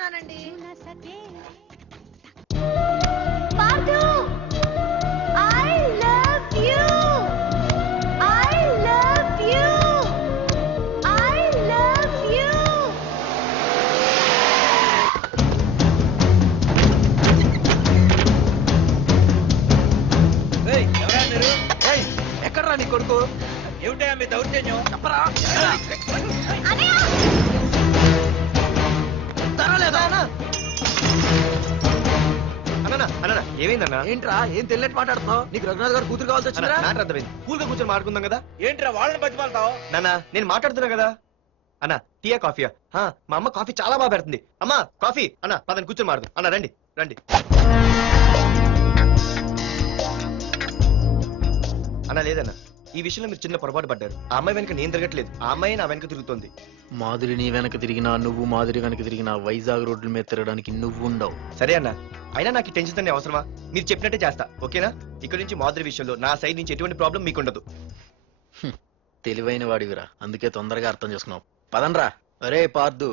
వస్తున్నానండి. ఎక్కడ్రా నీ కొడుకు? ఏమిటా మీ దౌర్జన్యం? చెప్పరా? తరలేదా? అన్న అన్న ఏమైందన్నా? ఏంట్రా ఏం తెలియట్ మాట్లాడుతున్నావు? నీకు రఘునాథ్ గారు కూతురు కావాల్సి వచ్చిందా? మ్యాటర్ అర్థమైంది. కూల్ గా కూర్చొని మాట్లాడుకుందాం కదా. ఏంట్రా వాళ్ళని బతిమాలతావు? నాన్న నేను మాట్లాడుతున్నా కదా. అన్న టీయా కాఫీయా? మా అమ్మ కాఫీ చాలా బాగా పెడుతుంది. అమ్మా కాఫీ. అన్న పదని కూర్చొని మాడదు. అన్న రండి రండి. అన్న లేదన్న, ఈ విషయంలో మీరు చిన్న పొరపాటు పడ్డారు. ఆ అమ్మాయి వెనక నేను తిరగట్లేదు, ఆ అమ్మాయి నా వెనక తిరుగుతోంది. మాధురి నీ వెనక తిరిగినా, నువ్వు మాధురి వెనక తిరిగినా వైజాగ్ రోడ్ల మీద తిరగడానికి నువ్వు ఉండవు. సరే అన్న, అయినా నాకు టెన్షన్ తోనే అవసరమా? మీరు చెప్పినట్టే చేస్తా, ఓకేనా? ఇక్కడ నుంచి మాధురి విషయంలో నా సైడ్ నుంచి ఎటువంటి ప్రాబ్లం మీకు ఉండదు. తెలివైన వాడివిరా, అందుకే తొందరగా అర్థం చేసుకున్నావు. పదండ్రా. అరే పార్దు,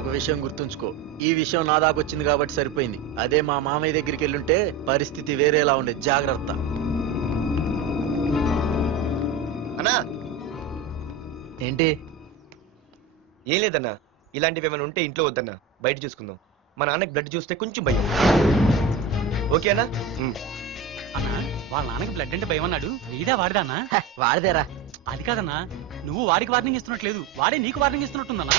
ఒక విషయం గుర్తుంచుకో. ఈ విషయం నా దాకొచ్చింది కాబట్టి సరిపోయింది. అదే మా మామయ్య దగ్గరికి వెళ్ళుంటే పరిస్థితి వేరేలా ఉండేది. జాగ్రత్త. అన్నా ఏంటి? ఏం లేదన్నా, ఇలాంటివి ఏమైనా ఉంటే ఇంట్లో వద్దన్నా, బయట చూసుకుందాం. మా నాన్నకి బ్లడ్ చూస్తే కొంచెం భయం. ఓకే అన్నా? అన్నా వాళ్ళ నాన్నకి బ్లడ్ అంటే భయం అన్నాడు. నీదా వాడిదా అన్నా? వాడిదేరా. అది కాదన్నా, నువ్వు వాడికి వార్నింగ్ ఇస్తున్నట్లేదు, వాడే నీకు వార్నింగ్ ఇస్తున్నట్టుందన్నా.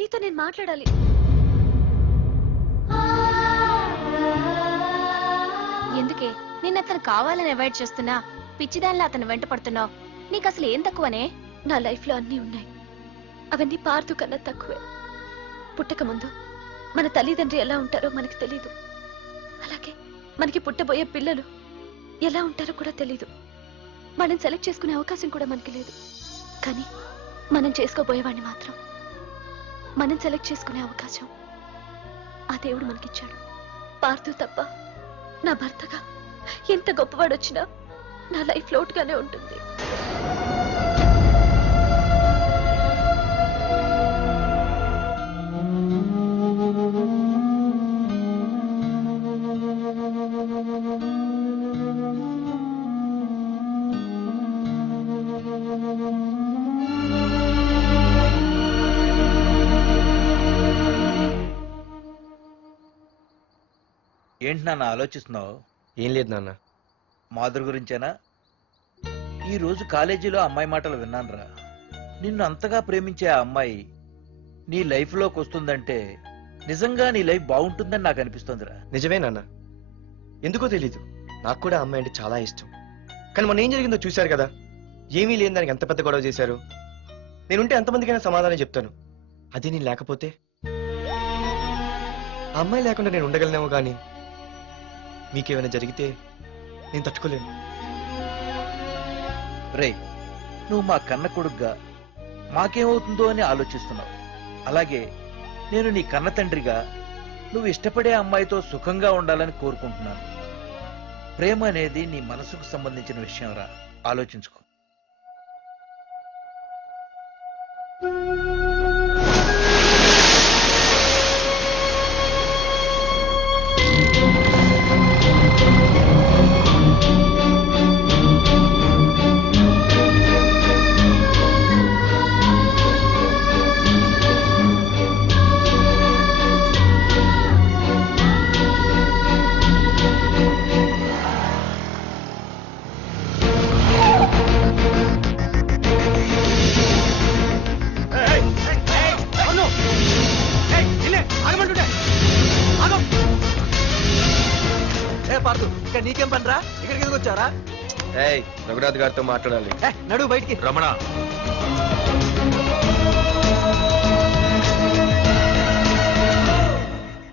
నీతో నేను మాట్లాడాలి. ఎందుకే నిన్న అతను కావాలని అవాయిడ్ చేస్తున్నా, పిచ్చిదానిలో అతను వెంట పడుతున్నావు? నీకు అసలు ఏం తక్కువనే? నా లైఫ్ లో అన్నీ ఉన్నాయి, అవన్నీ పార్దు కన్నా తక్కువే. పుట్టక ముందు మన తల్లిదండ్రి ఎలా ఉంటారో మనకి తెలీదు, అలాగే మనకి పుట్టబోయే పిల్లలు ఎలా ఉంటారో కూడా తెలీదు. మనం సెలెక్ట్ చేసుకునే అవకాశం కూడా మనకి లేదు. కానీ మనం చేసుకోబోయేవాడిని మాత్రం మనం సెలెక్ట్ చేసుకునే అవకాశం ఆ దేవుడు మనకిచ్చాడు. పార్దు తప్ప నా భర్తగా ఎంత గొప్పవాడొచ్చినా నా లైఫ్ లోటుగానే ఉంటుంది. ఏంటి నాన్న ఆలోచిస్తున్నావు? ఏం లేదు నాన్న. మాధురి గురించేనా? ఈ రోజు కాలేజీలో అమ్మాయి మాటలు విన్నానురా. నిన్ను అంతగా ప్రేమించే ఆ అమ్మాయి నీ లైఫ్ లోకి వస్తుందంటే నిజంగా నీ లైఫ్ బాగుంటుందని నాకు అనిపిస్తోందిరా. నిజమే నాన్న, ఎందుకో తెలీదు, నాకు కూడా అమ్మాయి అంటే చాలా ఇష్టం. కానీ మొన్న ఏం జరిగిందో చూశారు కదా. ఏమీ లేని దానికి ఎంత పెద్ద గొడవ చేశారు. నేనుంటే ఎంతమందికైనా సమాధానం చెప్తాను. అదే నేను లేకపోతే, ఆ అమ్మాయి లేకుండా నేను ఉండగలనేమో, కానీ మీకేమైనా జరిగితే నేను తట్టుకోలేను. రే, నువ్వు మా కన్న కొడుగ్గా మాకేమవుతుందో అని ఆలోచిస్తున్నావు. అలాగే నేను నీ కన్న తండ్రిగా నువ్వు ఇష్టపడే అమ్మాయితో సుఖంగా ఉండాలని కోరుకుంటున్నాను. ప్రేమ అనేది నీ మనసుకు సంబంధించిన విషయం రా, ఆలోచించుకో. రే పార్దు ఇక్కడ నీకేం పనిరా? ఇక్కడికి ఎందుకు వచ్చారా? ఏయ్ రఘునాథ్ గారితో మాట్లాడాలి. నడు బయటికి. రమణ,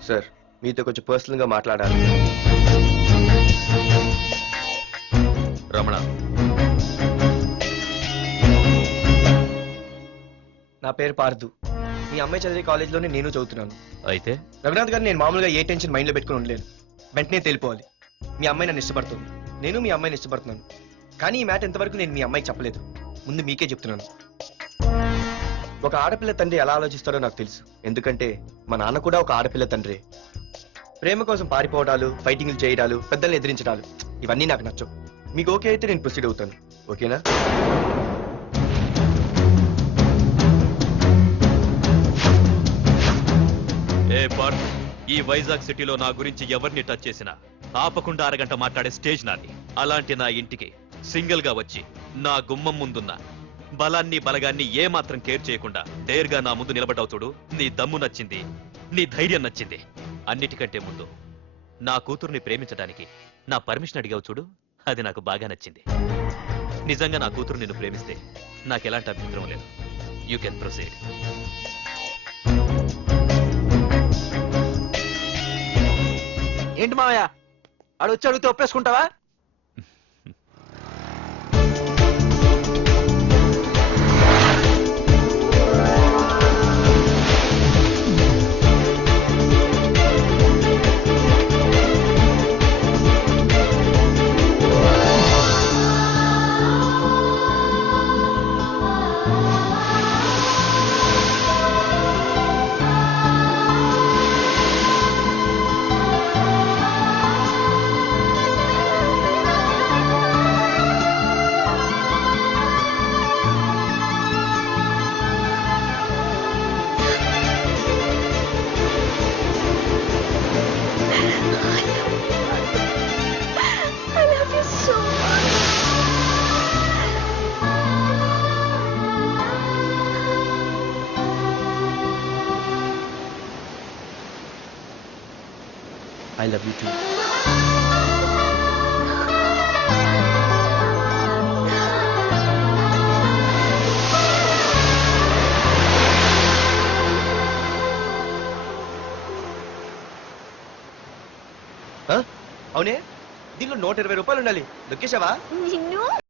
సార్ మీతో కొంచెం పర్సనల్ గా మాట్లాడాలి. రమణ, నా పేరు పార్దు. మీ అమ్మాయి చదివే కాలేజ్లోనే నేను చదువుతున్నాను. అయితే రఘునాథ్ గారు నేను మామూలుగా ఏ టెన్షన్ మైండ్ లో పెట్టుకుని ఉండలేను. వెంటనే తెలిపోవాలి. మీ అమ్మాయి నన్ను ఇష్టపడుతుంది, నేను మీ అమ్మాయిని ఇష్టపడుతున్నాను. కానీ ఈ మ్యాటర్ ఇంతవరకు నేను మీ అమ్మాయికి చెప్పలేదు. ముందు మీకే చెప్తున్నాను. ఒక ఆడపిల్ల తండ్రి ఎలా ఆలోచిస్తారో నాకు తెలుసు. ఎందుకంటే మా నాన్న కూడా ఒక ఆడపిల్ల తండ్రి. ప్రేమ కోసం పారిపోవడాలు, ఫైటింగ్లు చేయడాలు, పెద్దల్ని ఎదిరించడాలు ఇవన్నీ నాకు నచ్చవు. మీకు ఓకే అయితే నేను ప్రొసీడ్ అవుతాను. ఓకేనా? ఏ పార్ట్, ఈ వైజాగ్ సిటీలో నా గురించి ఎవరిని టచ్ చేసినా ఆపకుండా అరగంట మాట్లాడే స్టేజ్ నాది. అలాంటి నా ఇంటికి సింగిల్ గా వచ్చి నా గుమ్మం ముందున్న బలాన్ని బలగాన్ని ఏ మాత్రం కేర్ చేయకుండా డేర్గా నా ముందు నిలబడ్డావు చూడు. నీ దమ్ము నచ్చింది, నీ ధైర్యం నచ్చింది. అన్నిటికంటే ముందు నా కూతుర్ని ప్రేమించడానికి నా పర్మిషన్ అడిగావు చూడు, అది నాకు బాగా నచ్చింది. నిజంగా నా కూతురు నిన్ను ప్రేమిస్తే నాకెలాంటి అభ్యంతరం లేదు. You can proceed. ఏంటి మావయ్య ఆడు వచ్చి అడిగితే ఒప్పేసుకుంటావా? I love you so much. I love you two. అవునే, దీనిలో 120 రూపాయలు ఉండాలి. దొక్కేశావా? నిన్ను